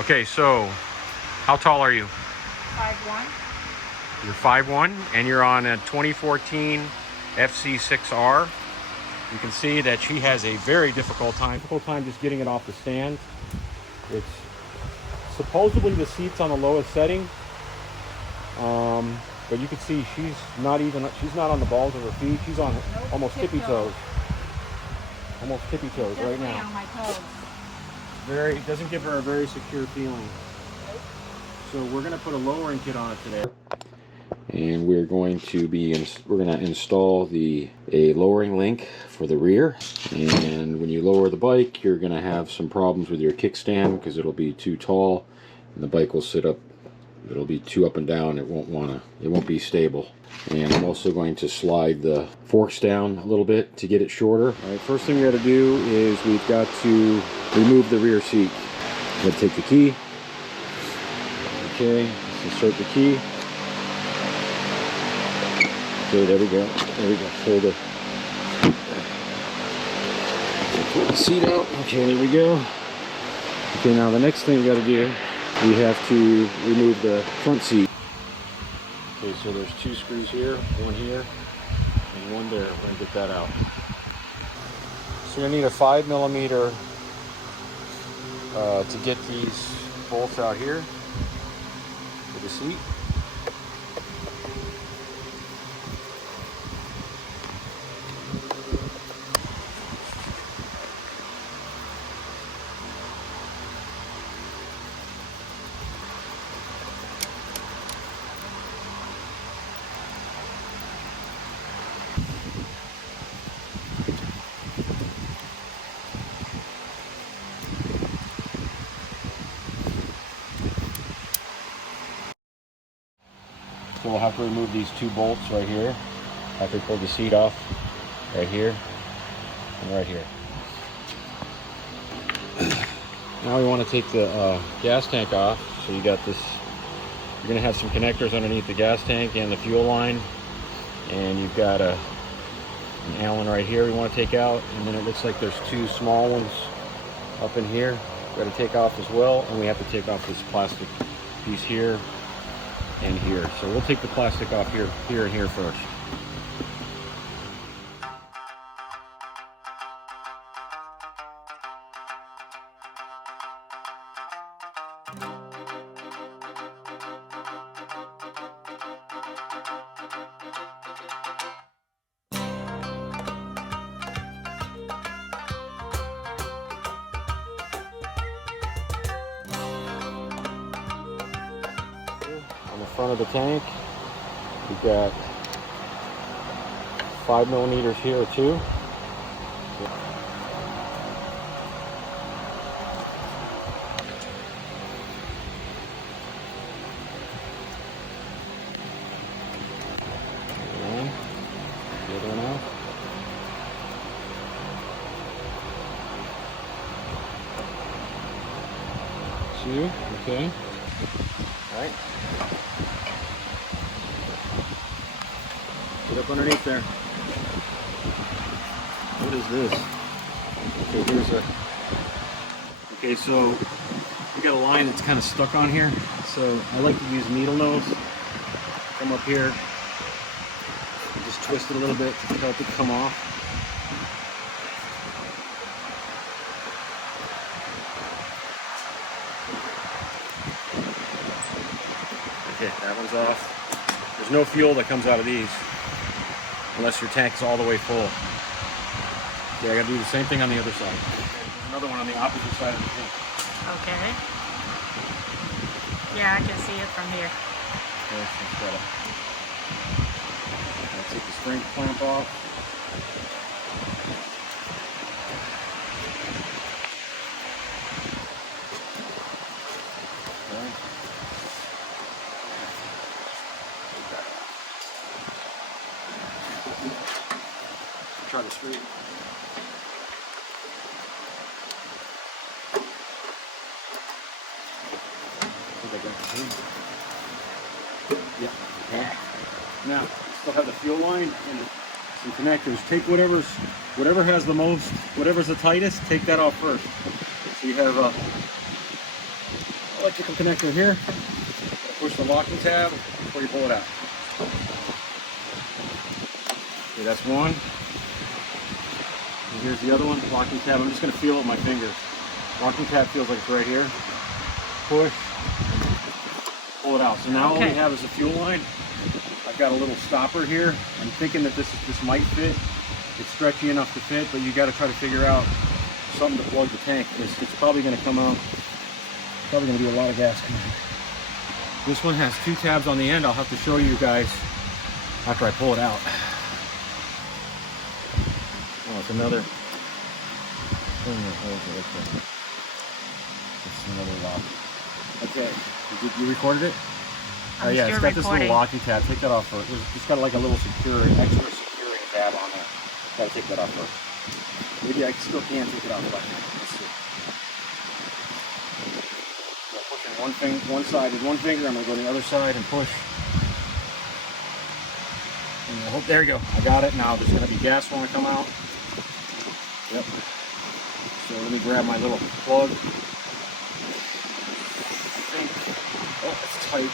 Okay, so how tall are you? 5'1". You're 5'1", and you're on a 2014 FZ6r. You can see that she has a very difficult time just getting it off the stand. It's supposedly the seat's on the lowest setting, but you can see she's not on the balls of her feet. She's on almost tippy toes. Almost tippy toes right now. On my toes. It doesn't give her a very secure feeling. So we're going to put a lowering kit on it today. And we're going to install a lowering link for the rear. And when you lower the bike, you're going to have some problems with your kickstand because it'll be too tall and the bike will sit up. It'll be too up and down. It won't be stable. And I'm also going to slide the forks down a little bit to get it shorter. All right, first thing we got to do is we've got to remove the rear seat. I'm going to take the key. Okay, let's insert the key. Okay, there we go. Pull the seat out. Okay, there we go. Okay, now the next thing we got to do, we have to remove the front seat. Okay, so there's 2 screws here, one here, and one there. We're going to get that out. So you're going to need a 5mm to get these bolts out here for the seat. So we'll have to remove these 2 bolts right here after we pull the seat off, right here and right here. Now we want to take the gas tank off. So you got this, you're going to have some connectors underneath the gas tank and the fuel line, and you've got an Allen right here we want to take out, and then it looks like there's 2 small ones up in here we've got to take off as well, and we have to take off this plastic piece here and here. So we'll take the plastic off here and here first. On the front of the tank, we've got 5mm here too. And the other one out. Two, okay. All right. Get up underneath there. What is this? Okay, okay, so we got a line that's kind of stuck on here. So I like to use needle nose. Come up here and just twist it a little bit to help it come off. Okay, that one's off. There's no fuel that comes out of these unless your tank's all the way full. Okay, I gotta do the same thing on the other side. There's another one on the opposite side of the tank. Okay. Yeah, I can see it from here. Okay, let's get it. I'll take the spring clamp off. Try to straighten. Yeah. Okay. Now, still have the fuel line and some connectors. Take whatever has the most, whatever's the tightest, take that off first. So you have a electrical connector here. Push the locking tab before you pull it out. Okay, that's one. And here's the other one, locking tab. I'm just going to feel it with my fingers. Locking tab feels like it's right here. Push, pull it out. So now all we have is a fuel line. I've got a little stopper here. I'm thinking that this might fit. It's stretchy enough to fit, but you got to try to figure out something to plug the tank. It's probably going to come out. Probably going to be a lot of gas coming out. This one has two tabs on the end. I'll have to show you guys after I pull it out. Oh, it's another. It's another lock. Okay, you recorded it? Yeah, it's got this little locking tab. Take that off first. It's got like a little extra securing tab on there. Gotta take that off first. Maybe I still can take it off right now. Let's see. I'm pushing one side with one finger. I'm gonna go to the other side and push. And I hope, there we go. I got it. Now there's gonna be gas when I come out. Yep. So let me grab my little plug. Oh, it's tight.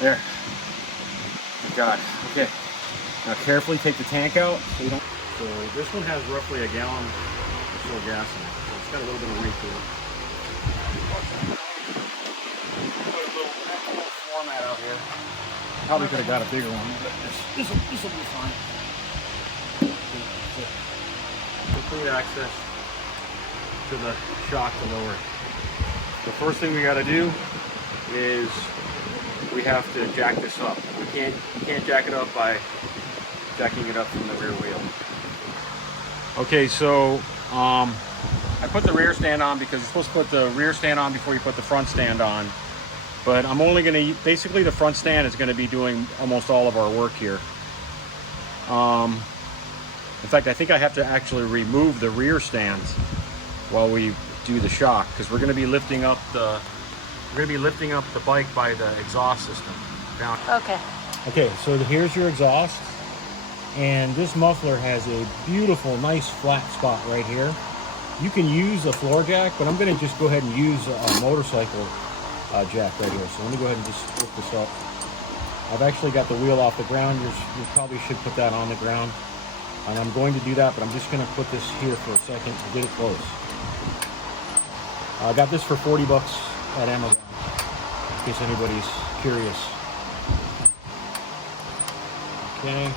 There. Oh God. Okay. Now carefully take the tank out so you don't. So this one has roughly a gallon or so of gas in it. So it's got a little bit of weight to it. Put a little format out here. Probably could have got a bigger one, but this will be fine. Complete access to the shock to lower it. The first thing we got to do is we have to jack this up. You can't jack it up by jacking it up from the rear wheel. Okay, so I put the rear stand on because you're supposed to put the rear stand on before you put the front stand on. But I'm only going to, basically the front stand is going to be doing almost all of our work here. In fact, I think I have to actually remove the rear stands while we do the shock, because we're going to be lifting up the bike by the exhaust system. Down. Okay, so here's your exhaust, and this muffler has a beautiful, nice flat spot right here. You can use a floor jack, but I'm going to just go ahead and use a motorcycle jack right here. So let me go ahead and just lift this up. I've actually got the wheel off the ground. You probably should put that on the ground. And I'm going to do that, but I'm just going to put this here for a second and get it close. I got this for 40 bucks at Amazon, in case anybody's curious. Okay.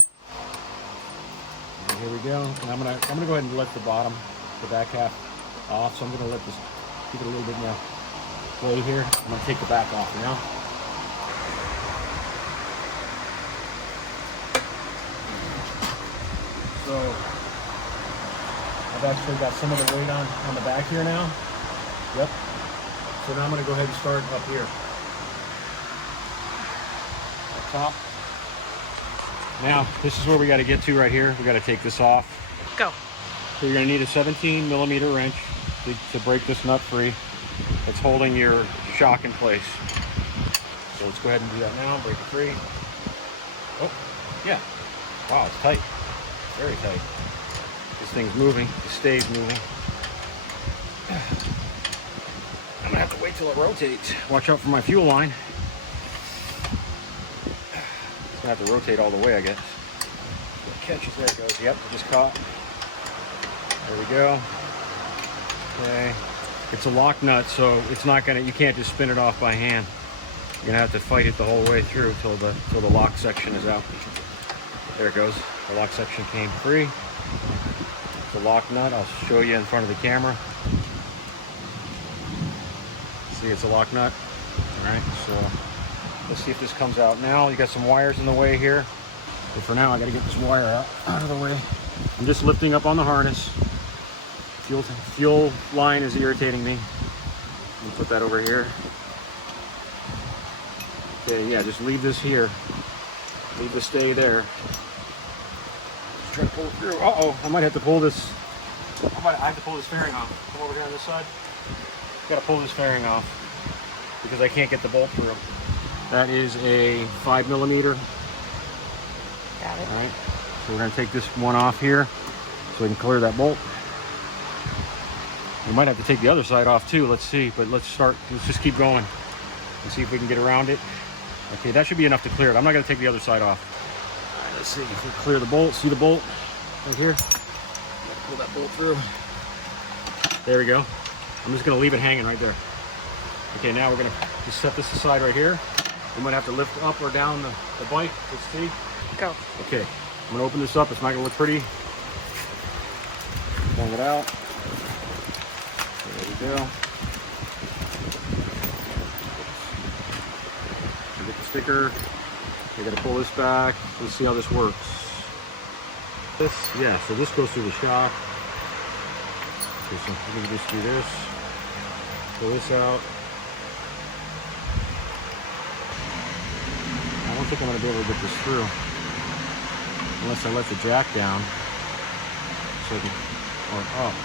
And here we go. And I'm gonna go ahead and let the back half off. So I'm gonna let this, give it a little bit more play here. I'm gonna take the back off now. So I've actually got some of the weight on the back here now. Yep. So now I'm going to go ahead and start up here. Up top. Now, this is where we got to get to right here. We got to take this off. Go. So you're going to need a 17mm wrench to break this nut free. It's holding your shock in place. So let's go ahead and do that now. Break it free. Oh, yeah. Wow, it's tight. Very tight. This thing's moving. It stays moving. I'm gonna have to wait till it rotates. Watch out for my fuel line. It's gonna have to rotate all the way, I guess. It catches, there it goes. Yep, it just caught. There we go. Okay. It's a lock nut, so it's not gonna, you can't just spin it off by hand. You're gonna have to fight it the whole way through till the lock section is out. There it goes. The lock section came free. The lock nut, I'll show you in front of the camera. See, it's a lock nut. All right, so let's see if this comes out now. You got some wires in the way here. But for now, I got to get this wire out of the way. I'm just lifting up on the harness. Fuel line is irritating me. Let me put that over here. Okay, yeah, just leave this here. Leave this stay there. Try to pull it through. Uh-oh, I might have to pull this. I have to pull this fairing off. Come over here on this side. Got to pull this fairing off because I can't get the bolt through. That is a 5mm. Got it. All right, so we're going to take this one off here so we can clear that bolt. We might have to take the other side off too. Let's see, but let's just keep going and see if we can get around it. Okay, that should be enough to clear it. I'm not going to take the other side off. All right, let's see if we clear the bolt. See the bolt right here? Pull that bolt through. There we go. I'm just going to leave it hanging right there. Okay, now we're going to just set this aside right here. We might have to lift up or down the bike. Let's see. Go. Okay, I'm going to open this up. It's not going to look pretty. Pull it out. There we go. Get the sticker. We're going to pull this back. Let's see how this works. Yeah, so this goes through the shock. Okay, so we can just do this. Pull this out. I don't think I'm going to be able to get this through unless I let the jack down. So I can, or up.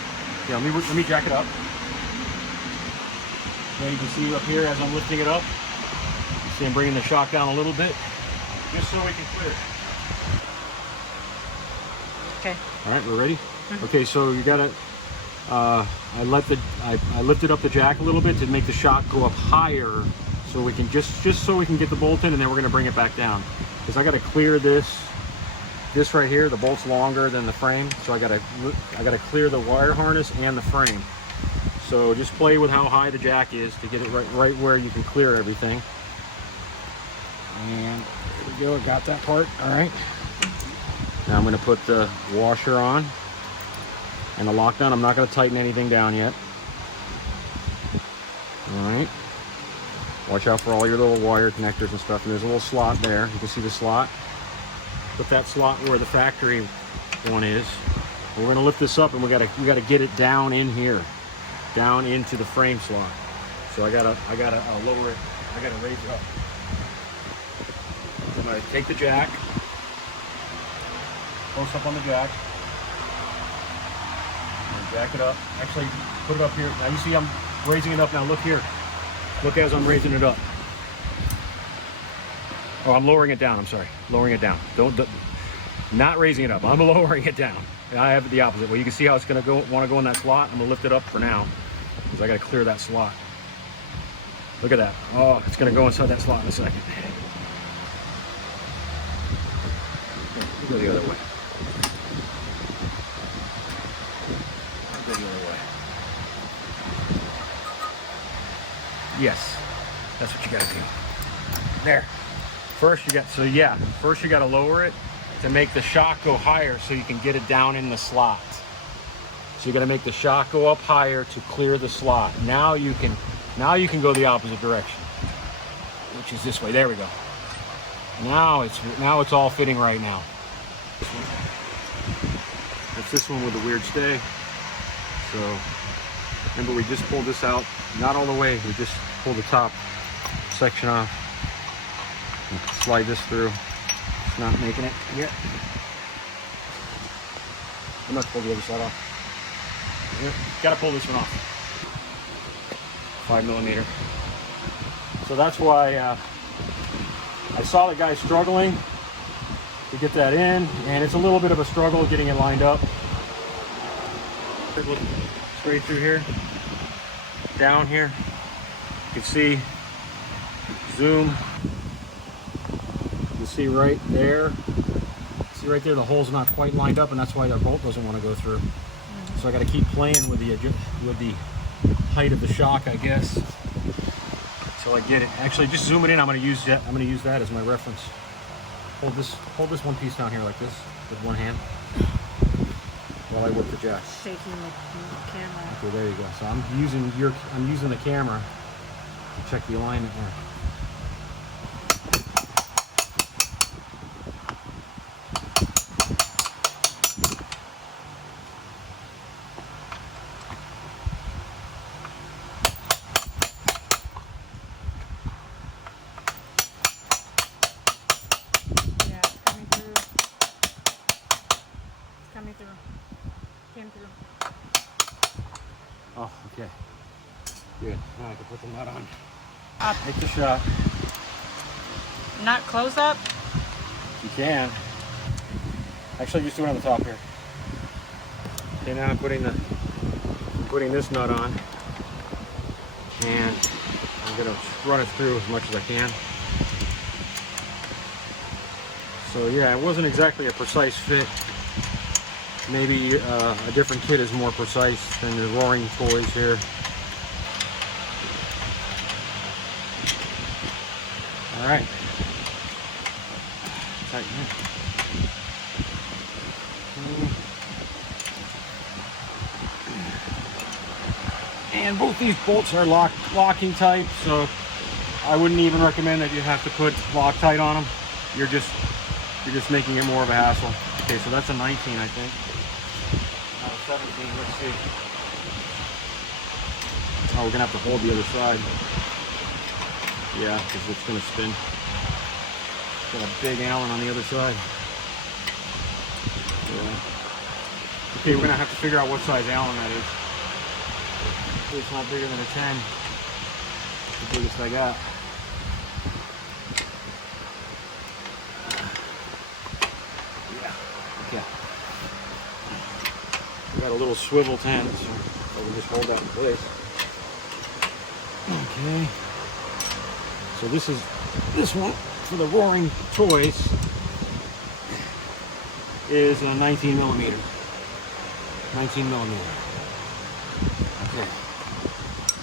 Yeah, let me jack it up. Now you can see up here as I'm lifting it up. You see I'm bringing the shock down a little bit, just so we can clear it. Okay. All right, we're ready. Okay, so you gotta. I lifted up the jack a little bit to make the shock go up higher, so we can just so we can get the bolt in, and then we're gonna bring it back down. Because I gotta clear this right here. The bolt's longer than the frame, so I gotta clear the wire harness and the frame. So just play with how high the jack is to get it right where you can clear everything. And there we go. I got that part. All right. Now I'm going to put the washer on and the lockdown. I'm not going to tighten anything down yet. All right. Watch out for all your little wire connectors and stuff. And there's a little slot there. You can see the slot. Put that slot where the factory one is. We're going to lift this up, and we got to get it down in here, down into the frame slot. So I gotta lower it. I gotta raise it up. I'm gonna take the jack. Close up on the jack. And jack it up. Actually, put it up here. Now you see I'm raising it up. Now look here. Look as I'm raising it up. Oh, I'm lowering it down. I'm sorry. Lowering it down. Don't not raising it up. I'm lowering it down. I have it the opposite. Well, you can see how it's gonna go. Want to go in that slot. I'm gonna lift it up for now because I gotta clear that slot. Look at that. Oh, it's gonna go inside that slot in a second. Go the other way. Go the other way. Yes, that's what you gotta do. There. First you gotta lower it to make the shock go higher so you can get it down in the slot. So you gotta make the shock go up higher to clear the slot. Now you can go the opposite direction, which is this way. There we go. Now it's all fitting right now. That's this one with the weird stay. So remember, we just pulled this out, not all the way. We just pulled the top section off. Slide this through. It's not making it yet. I'm not pull the other side off. Yep. Gotta pull this one off. 5mm. So that's why I saw the guy struggling to get that in, and it's a little bit of a struggle getting it lined up. Look straight through here, down here. You can see, zoom. You see right there. See right there, the hole's not quite lined up, and that's why our bolt doesn't want to go through. So I got to keep playing with the height of the shock, I guess, until I get it. Actually, just zoom it in. I'm going to use that as my reference. Hold this one piece down here like this with one hand while I whip the jack. Shaking the camera. Okay, there you go. So I'm using the camera to check the alignment there. Came through. Oh, okay. Good. Now I can put the nut on. Up. Take the shot. Not close up? You can. Actually, just do it on the top here. Okay, now I'm putting the putting this nut on, and I'm going to run it through as much as I can. So yeah, it wasn't exactly a precise fit. Maybe a different kit is more precise than the Roaring toys here. All right. Tighten it. And both these bolts are locking type, so I wouldn't even recommend that you have to put Loctite on them. You're just making it more of a hassle. Okay, so that's a 19, I think. Not a 17. Let's see. Oh, we're gonna have to hold the other side. Yeah, because it's gonna spin. Got a big Allen on the other side. Yeah. Okay, we're gonna have to figure out what size Allen that is. It's not bigger than a 10. It's the biggest I got. Yeah. Okay. We got a little swivel 10, so we'll just hold that in place. Okay. So this one for the Roaring toys is a 19 millimeter. 19 millimeter. Okay.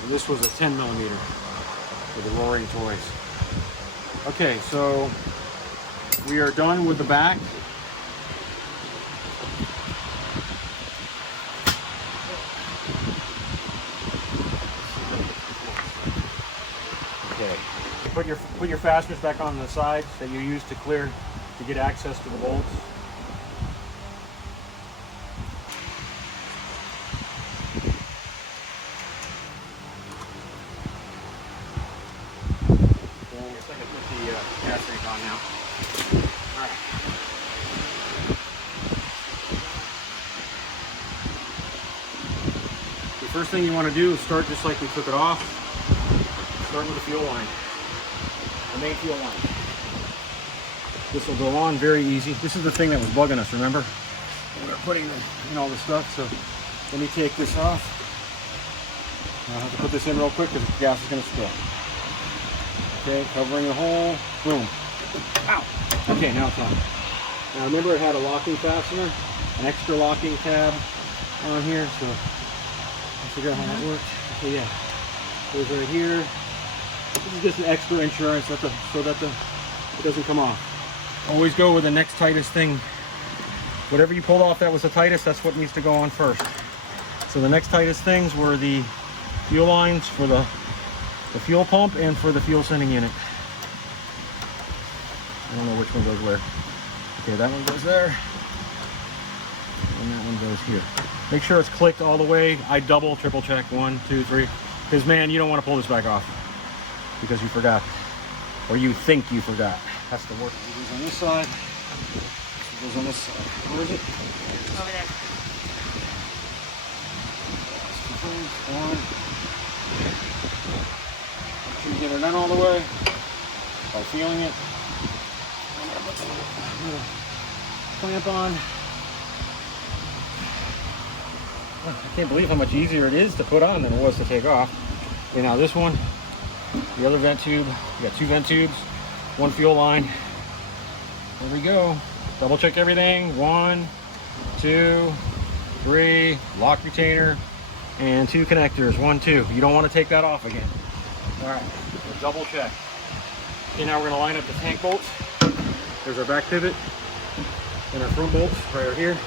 And this was a 10 millimeter for the Roaring toys. Okay, so we are done with the back. Okay. Put your fasteners back on the sides that you used to get access to the bolts. Gas tank on now. All right. The first thing you want to do is start just like we took it off. Start with the fuel line, the main fuel line. This will go on very easy. This is the thing that was bugging us, remember? We were putting in all the stuff, so let me take this off. I'll have to put this in real quick because the gas is going to spill. Okay, covering the hole, boom. Ow! Okay, now it's on. Now remember it had a locking fastener, an extra locking tab on here, so I'll figure out how that works. Okay, yeah. Goes right here. This is just an extra insurance so that it doesn't come off. Always go with the next tightest thing. Whatever you pulled off that was the tightest, that's what needs to go on first. So the next tightest things were the fuel lines for the fuel pump and for the fuel sending unit. I don't know which one goes where. Okay, that one goes there. And that one goes here. Make sure it's clicked all the way. I double, triple check, 1, 2, 3. Because man, you don't want to pull this back off because you forgot. Or you think you forgot. That's the work. It goes on this side. It goes on this side. Where is it? Over there. One. Make sure you get it done all the way by feeling it. Clamp on. I can't believe how much easier it is to put on than it was to take off. Okay, now this one, the other vent tube, you got 2 vent tubes, 1 fuel line. There we go. Double check everything. 1, 2, 3, lock retainer, and 2 connectors. 1, 2. You don't want to take that off again. All right, so double check. Okay, now we're going to line up the tank bolts. There's our back pivot and our front bolts right here. So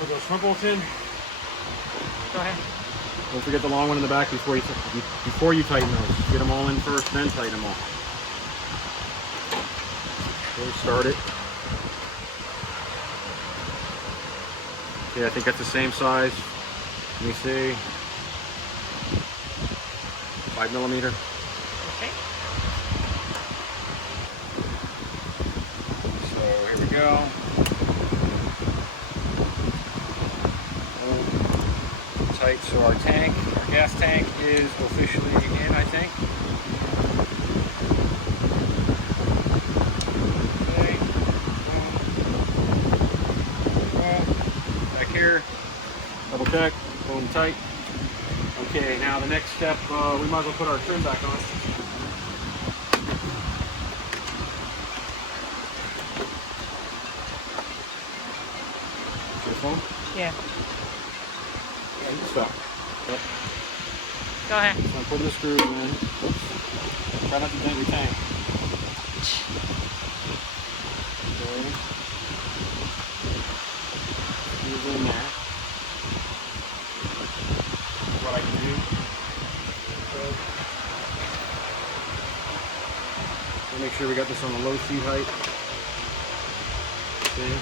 put those front bolts in. Go ahead. Don't forget the long one in the back before you tighten those. Get them all in first, then tighten them all. Okay, start it. Okay, I think that's the same size. Let me see. 5 millimeter. Okay. So here we go. Tight. So our gas tank is officially in, I think. Okay. Back here. Double check. Boom, tight. Okay, now the next step, we might as well put our trim back on. Your phone? Yeah. Yeah, you can stop. Yep. Go ahead. So put the screws in. Oops. Try not to dent your tank. Okay. Screws in there. What I can do. Okay. We'll make sure we got this on the low seat height. Okay.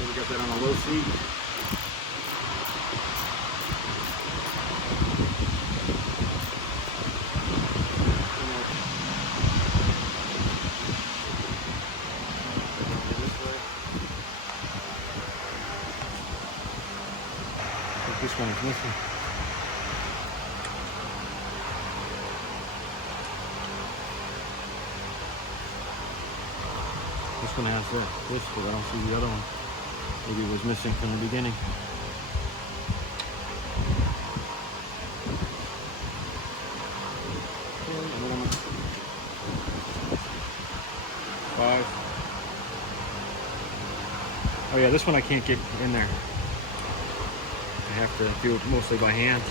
We got that on a low seat. This one is missing. This one has this, but I don't see the other one. Maybe it was missing from the beginning. Five. Oh yeah, this one I can't get in there. I have to do it mostly by hand.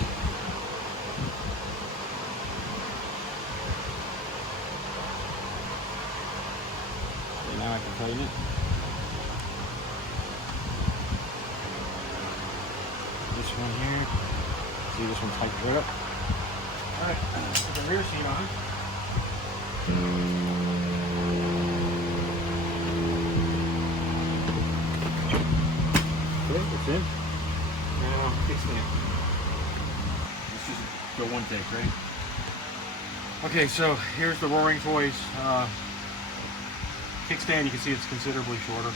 Okay, now I can tighten it. This one here. See, this one tightens right up. Alright, put the rear seat on. Okay, it's in. Now, kickstand. Let's just go one take, right? Okay, so here's the Roaring Toys kickstand. You can see it's considerably shorter.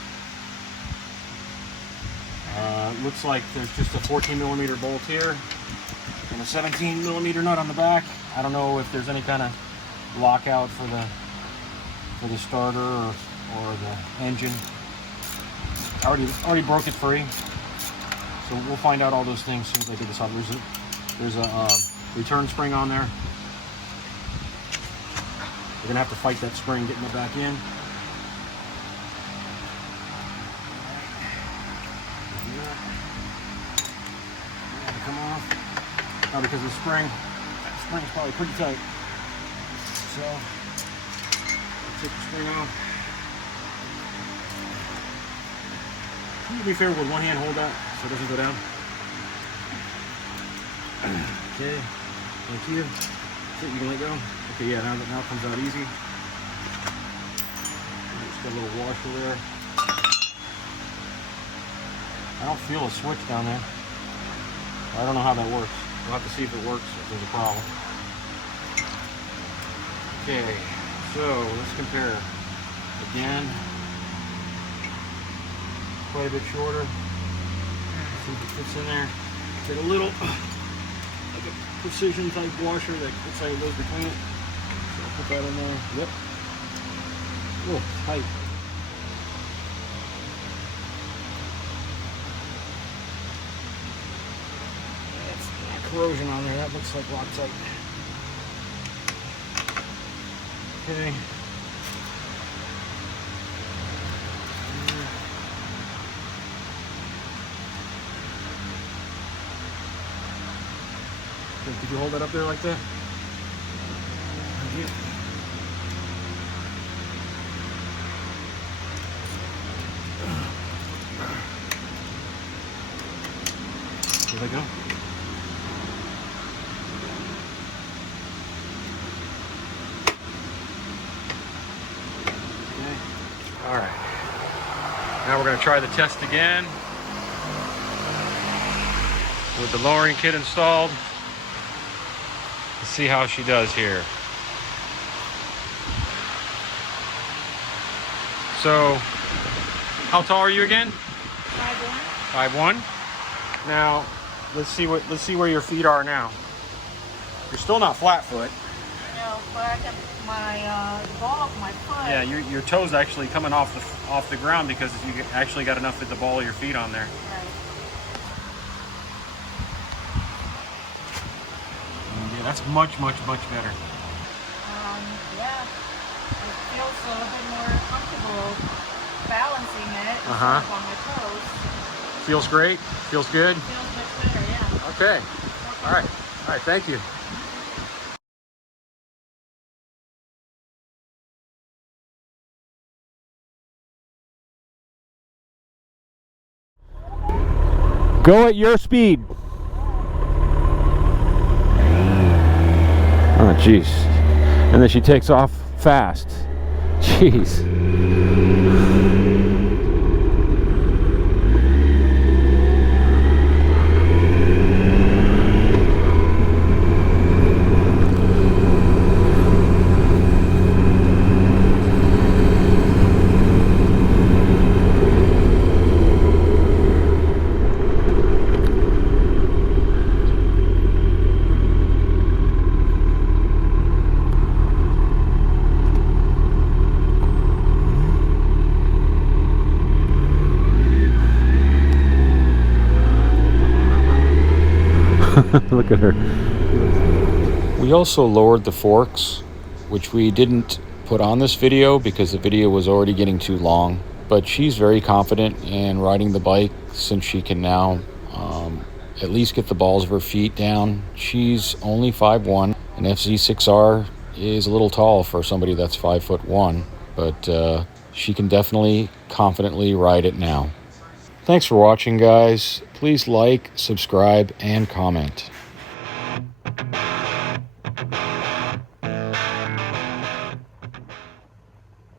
Looks like there's just a 14mm bolt here and a 17mm nut on the back. I don't know if there's any kind of lockout for the starter or the engine. I already broke it free. So we'll find out all those things as soon as I get this out. There's a return spring on there. We're gonna have to fight that spring getting it back in. Come off. Now because of the spring, that spring's probably pretty tight. So take the spring off. To be fair, with one hand hold that so it doesn't go down. Okay, thank you. So you can let go. Okay, yeah, now it comes out easy. Just got a little washer there. I don't feel a switch down there. I don't know how that works. We'll have to see if it works, if there's a problem. Okay, so let's compare. Again, quite a bit shorter. See if it fits in there. Get a little, like a precision type washer that looks like it goes between it. So I'll put that in there. Yep. Oh, tight. Corrosion on there, that looks like Loctite. Okay. Could you hold that up there like that? Thank you. There they go. All right, now we're going to try the test again with the lowering kit installed. Let's see how she does here. So, how tall are you again? 5'1". 5'1". Now, let's see where your feet are now. You're still not flat foot. No, but I got my the ball of my foot. Yeah, your toes actually coming off the ground because you actually got enough of the ball of your feet on there. Right. And yeah, that's much better. Yeah, it feels a little bit more comfortable balancing it Uh-huh. instead of on my toes. Feels great. Feels good. Feels much better, yeah. Okay. All right. Thank you. Go at your speed. Oh, jeez. And then she takes off fast. Jeez. Look at her. We also lowered the forks, which we didn't put on this video because the video was already getting too long. But she's very confident in riding the bike since she can now at least get the balls of her feet down. She's only 5'1", and FZ6r is a little tall for somebody that's 5'1", but she can definitely confidently ride it now. Thanks for watching, guys. Please like, subscribe, and comment.